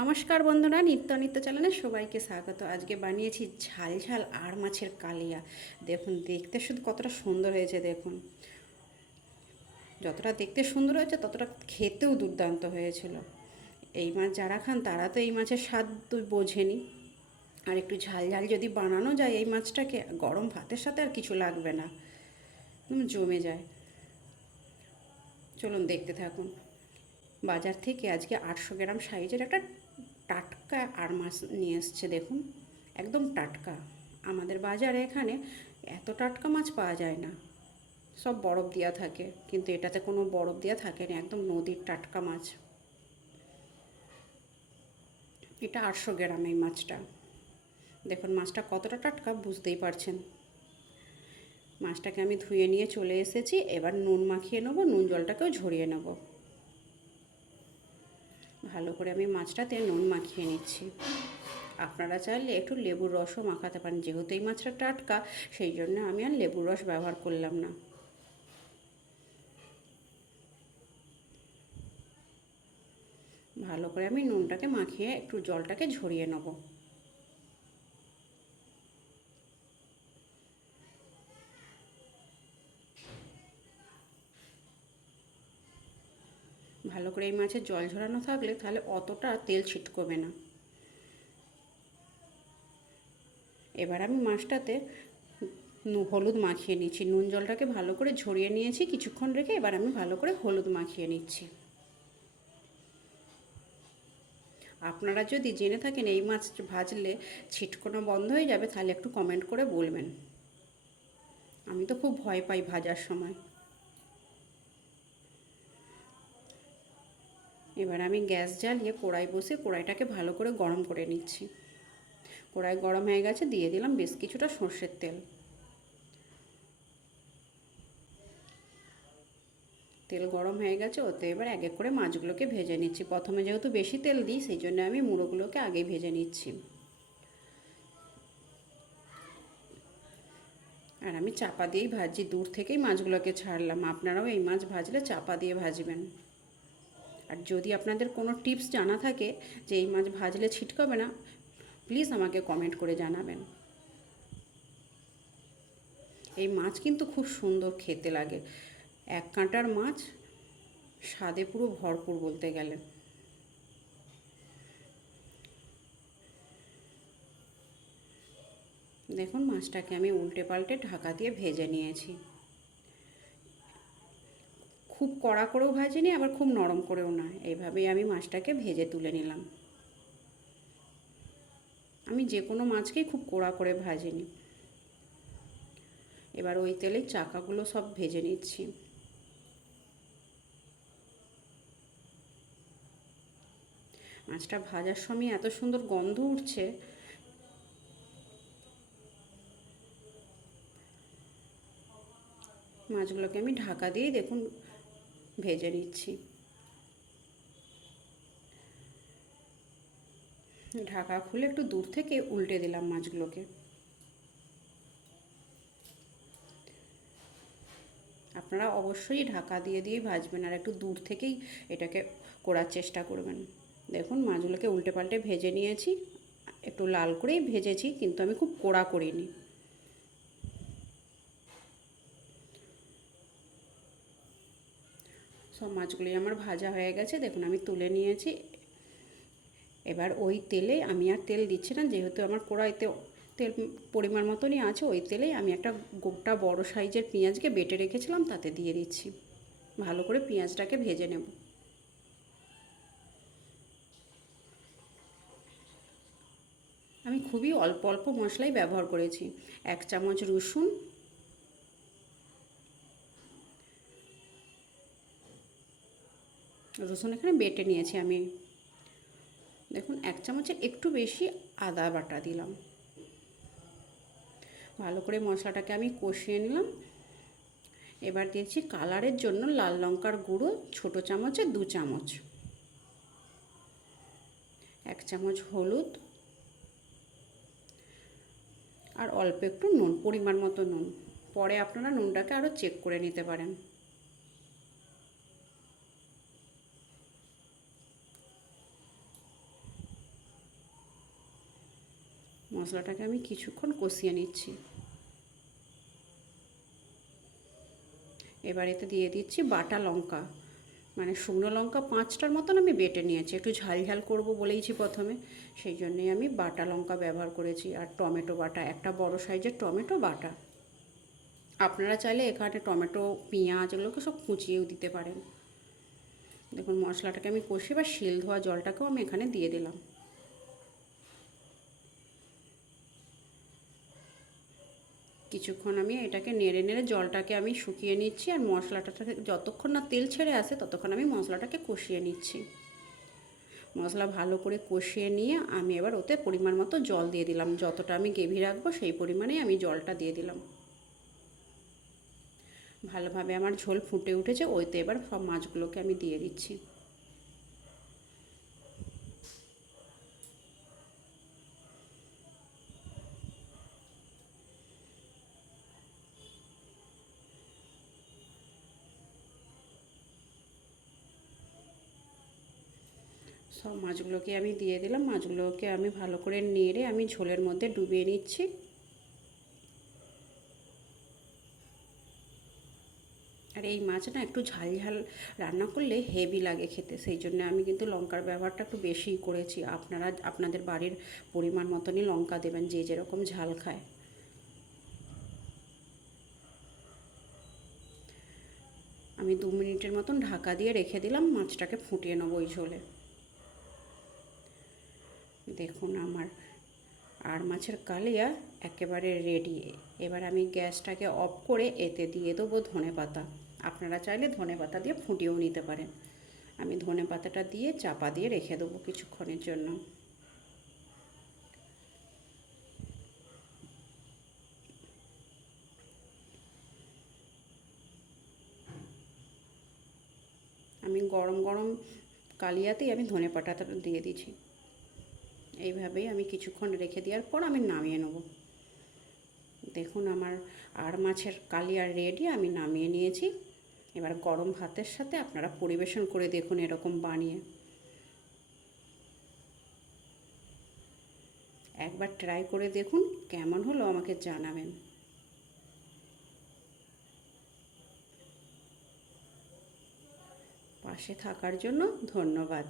নমস্কার বন্ধুরা, নিত্য নিত্য চ্যানেলে সবাইকে স্বাগত। আজকে বানিয়েছি ঝাল ঝাল আর মাছের কালিয়া। দেখুন, দেখতে শুধু কতটা সুন্দর হয়েছে, দেখুন। যতটা দেখতে সুন্দর হয়েছে, ততটা খেতেও দুর্দান্ত হয়েছিল। এই মাছ যারা খান, তারা তো এই মাছের স্বাদ তো বোঝেনি। আর একটু ঝাল ঝাল যদি বানানো যায় এই মাছটাকে, গরম ভাতের সাথে আর কিছু লাগবে না। জমে যায়। চলুন দেখতে থাকুন। বাজার থেকে আজকে আটশো গ্রাম সাইজের একটা টাটকা আর মাছ নিয়ে এসছে দেখুন, একদম টাটকা। আমাদের বাজারে এখানে এত টাটকা মাছ পাওয়া যায় না। সব বরফ দেওয়া থাকে, কিন্তু এটাতে কোনো বরফ দেওয়া থাকে না, একদম নদীর টাটকা মাছ। এটা আটশো গ্রাম এই মাছটা। দেখুন, মাছটা কতটা টাটকা বুঝতেই পারছেন। মাছটাকে আমি ধুয়ে নিয়ে চলে এসেছি, এবার নুন মাখিয়ে নেব, নুন জলটাকেও ঝরিয়ে নেব। ভালো করে আমি মাছটাতে নুন মাখিয়ে নিচ্ছি। আপনারা চাইলে একটু লেবুর রসও মাখাতে পারেন, যেহেতু এই মাছটা টাটকা, সেই জন্য আমি আর লেবুর রস ব্যবহার করলাম না। ভালো করে আমি নুনটাকে মাখিয়ে একটু জলটাকে ঝরিয়ে নেব। ভালো করে এই মাছের জল ঝরানো থাকলে তাহলে অতটা তেল ছিটকবে না। এবার আমি মাছটাতে হলুদ মাখিয়ে নিচ্ছি। নুন জলটাকে ভালো করে ঝরিয়ে নিয়েছি। কিছুক্ষণ রেখে এবার আমি ভালো করে হলুদ মাখিয়ে নিচ্ছি। আপনারা যদি জেনে থাকেন এই মাছ ভাজলে ছিটকোনো বন্ধ হয়ে যাবে, তাহলে একটু কমেন্ট করে বলবেন। আমি তো খুব ভয় পাই ভাজার সময়। এবার আমি গ্যাস জ্বালিয়ে কড়াই বসে কড়াইটাকে ভালো করে গরম করে নিচ্ছি। কড়াই গরম হয়ে গেছে, দিয়ে দিলাম বেশ কিছুটা সর্ষের তেল। তেল গরম হয়ে গেছে, ওতে এবার এক এক করে মাছগুলোকে ভেজে নিচ্ছি। প্রথমে যেহেতু বেশি তেল দিই, সেই জন্য আমি মুড়োগুলোকে আগে ভেজে নিচ্ছি। আর আমি চাপা দিয়েই ভাজি, দূর থেকেই মাছগুলোকে ছাড়লাম। আপনারাও এই মাছ ভাজলে চাপা দিয়ে ভাজবেন। আর যদি আপনাদের কোনো টিপস জানা থাকে যে এই মাছ ভাজলে ছিটকাবে না প্লিজ আমাকে কমেন্ট করে জানাবেন। এই মাছ কিন্তু খুব সুন্দর খেতে লাগে। এক কাঁটার মাছ স্বাদে পুরো ভরপুর বলতে গেলে। দেখুন মাছটাকে আমি উল্টে পাল্টে ঢাকা দিয়ে ভেজে নিয়েছি। খুব কড়া করেও ভাজিনি আবার খুব নরম করেও না। এইভাবেই আমি মাছটাকে ভেজে তুলে নিলাম। আমি যে কোনো মাছকেই খুব কড়া করে ভাজিনি এবার ওই তেলে চাকাগুলো সব ভেজে নিচ্ছি। মাছটা ভাজার সময় এত সুন্দর গন্ধ উঠছে। মাছগুলোকে আমি ঢাকা দিয়েই দেখুন ভেজে নিচ্ছি। ঢাকা খুলে একটু দূর থেকে উল্টে দিলাম মাছগুলোকে। আপনারা অবশ্যই ঢাকা দিয়ে দিয়েই ভাজবেন আর একটু দূর থেকেই এটাকে করার চেষ্টা করবেন। দেখুন মাছগুলোকে উল্টে পাল্টে ভেজে নিয়েছি। একটু লাল করেই ভেজেছি, কিন্তু আমি খুব কড়া করিনি। সব মাছগুলি আমার ভাজা হয়ে গেছে। দেখুন, আমি তুলে নিয়েছি। এবার ওই তেলে আমি আর তেল দিচ্ছি না, যেহেতু আমার কড়াইতে তেল পরিমাণ মতনই আছে, ওই তেলেই আমি একটা গোটা বড় সাইজের পেঁয়াজকে বেটে রেখেছিলাম, তাতে দিয়ে দিচ্ছি। ভালো করে পেঁয়াজটাকে ভেজে নেব। আমি খুবই অল্প অল্প মশলাই ব্যবহার করেছি। এক চামচ রসুন রসুন এখানে বেটে নিয়েছি আমি। দেখুন, এক চামচের একটু বেশি আদা বাটা দিলাম। ভালো করে মশলাটাকে আমি কষিয়ে নিলাম। এবার দিয়েছি কালারের জন্য লাল লঙ্কার গুঁড়ো, ছোটো চামচে দু চামচ। এক চামচ হলুদ। আর অল্প একটু নুন, পরিমাণ মতো নুন। পরে আপনারা নুনটাকে আরও চেক করে নিতে পারেন। মশলাটাকে আমি কিছুক্ষণ কষিয়ে নিচ্ছি। এবার এতে দিয়ে দিচ্ছি বাটা লঙ্কা। মানে শুকনো লঙ্কা পাঁচটার মতন আমি বেটে নিয়েছি। একটু ঝাল ঝাল করব বলেইছি প্রথমে। সেই জন্যই আমি বাটা লঙ্কা ব্যবহার করেছি আর টমেটো বাটা। একটা বড় সাইজের টমেটো বাটা। আপনারা চাইলে এখানে টমেটো, পেঁয়াজ এগুলোকে সব কুচিয়েও দিতে পারেন। দেখুন মশলাটাকে আমি কষি বা শিল ধোয়া জলটাকেও আমি এখানে দিয়ে দিলাম। কিছুক্ষণ আমি এটাকে নেড়ে নেড়ে জলটাকে আমি শুকিয়ে নিচ্ছি আর মশলাটাকে যতক্ষণ না তেল ছেড়ে আসে ততক্ষণ আমি মশলাটাকে কষিয়ে নিচ্ছি। মশলা ভালো করে কষিয়ে নিয়ে আমি এবার ওতে পরিমাণ মতো জল দিয়ে দিলাম। যতটা আমি গ্রেভি রাখব সেই পরিমাণেই আমি জলটা দিয়ে দিলাম। ভালোভাবে আমার ঝোল ফুটে উঠেছে, ওইতে এবার সব মাছগুলোকে আমি দিয়ে দিচ্ছি। সব মাছগুলোকে আমি দিয়ে দিলাম। মাছগুলোকে আমি ভালো করে নেড়ে আমি ঝোলের মধ্যে ডুবিয়ে নিচ্ছি। আর এই মাছ না একটু ঝাল ঝাল রান্না করলে হেভি লাগে খেতে, সেই জন্য আমি কিন্তু লঙ্কার ব্যবহারটা একটু বেশিই করেছি। আপনারা, আপনাদের বাড়ির পরিমাণ মতনই লঙ্কা দেবেন, যে যেরকম ঝাল খায়। আমি দু মিনিটের মতন ঢাকা দিয়ে রেখে দিলাম, মাছটাকে ফুটিয়ে নেব ওই ঝোলে। দেখুন আমার আর মাছের কালিয়া একেবারে রেডি এবার আমি গ্যাসটাকে অফ করে এতে দিয়ে দেবো ধনে পাতা। আপনারা চাইলে ধনে পাতা দিয়ে ফুটিয়েও নিতে পারেন। আমি ধনে পাতাটা দিয়ে চাপা দিয়ে রেখে দেবো কিছুক্ষণের জন্য। আমি গরম গরম কালিয়াতেই আমি ধনে পাতাটা দিয়ে দিয়েছি এইভাবেই আমি কিছুক্ষণ রেখে দেওয়ার পর আমি নামিয়ে নেব। দেখুন আমার আর মাছের কালিয়া রেডি, আমি নামিয়ে নিয়েছি। এবার গরম ভাতের সাথে আপনারা পরিবেশন করে দেখুন এরকম বানিয়ে। একবার ট্রাই করে দেখুন কেমন হলো আমাকে জানাবেন। পাশে থাকার জন্য ধন্যবাদ।